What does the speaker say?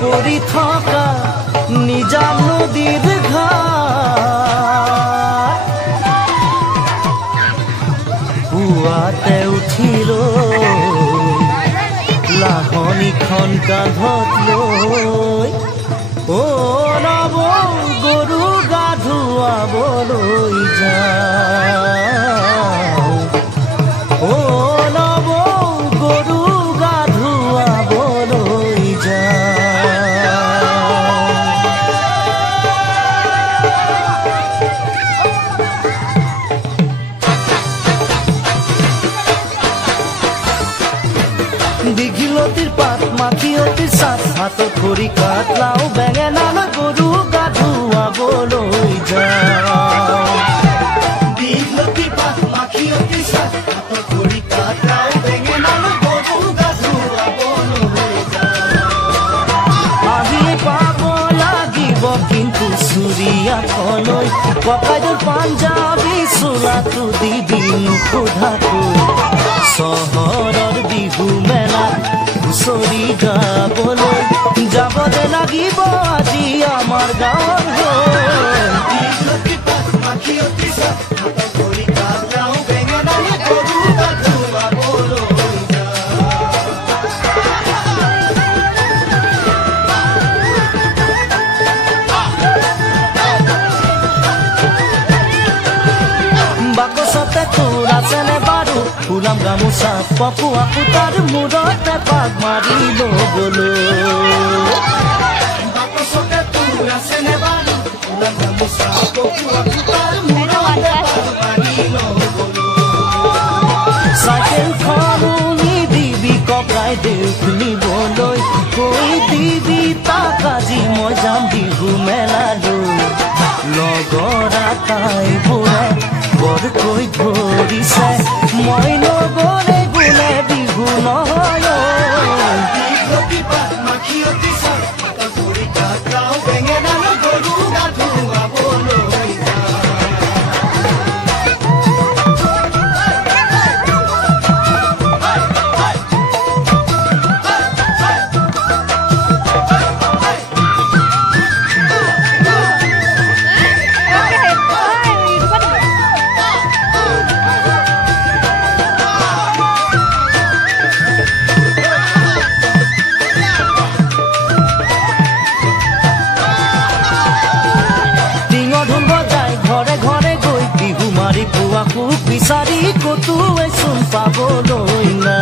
পৰি থকা নিজা নদীৰ ঘাট পুৱাতে উঠিলৈ লাহনীখন কান্ধত লৈ নৱ গৰু গা ধুৱাবলৈ যাওঁ নৱ গৰু গা ধুৱাবলৈ যাওঁ দীঘলতিৰ পাত মাখিয়তিৰ চাট হাতত খৰি কাঠ লাও বেঙেনা লৈ গৰু গা ধুৱাবলৈ যাওঁ দীঘলতিৰ পাত মাখিয়তিৰ চাট হাতত খৰি কাঠ লাও বেঙেনা লৈ গৰু গা ধুৱাবলৈ যাওঁ আহি পাব লাগিব কিন্তু চুৰিয়াখনৈ ককাইদেউৰ পাঞ্জাবী চোলাটো দিবি নোসোধাকৈ চহৰৰ বিহু মেলা হুঁচৰি গাবলৈ যাবলে লাগিব আজি আমাৰ গাঁৱৰ বাকচতে তোৰ আছেনে বাৰু ফুলাম গামোচা পকোৱা পুতাৰ মূৰতে পাক মাৰি লবলৈ বাকচতে তোৰ আছেনে বাৰু ফুলাম গামোচা পকোৱা পুতাৰ মূৰতে পাক মাৰি লবলৈ চাইকেলখনো নিদিবি ককাই দেউক নিবলৈ কৈ দিবি তাক আজি মই যাম বিহু মেলালৈ লগৰ আটাইবোৰে বৰকৈ ধৰিছে মই নগলে বোলে বিহু নহয় দীঘলতি পাত মাখিয়তি চাট হাতত খৰি কাঠ লাও বেঙেনা লৈ গৰু গা ধুৱাবলৈ বিচাৰি কতো চোন পাবলৈ নাই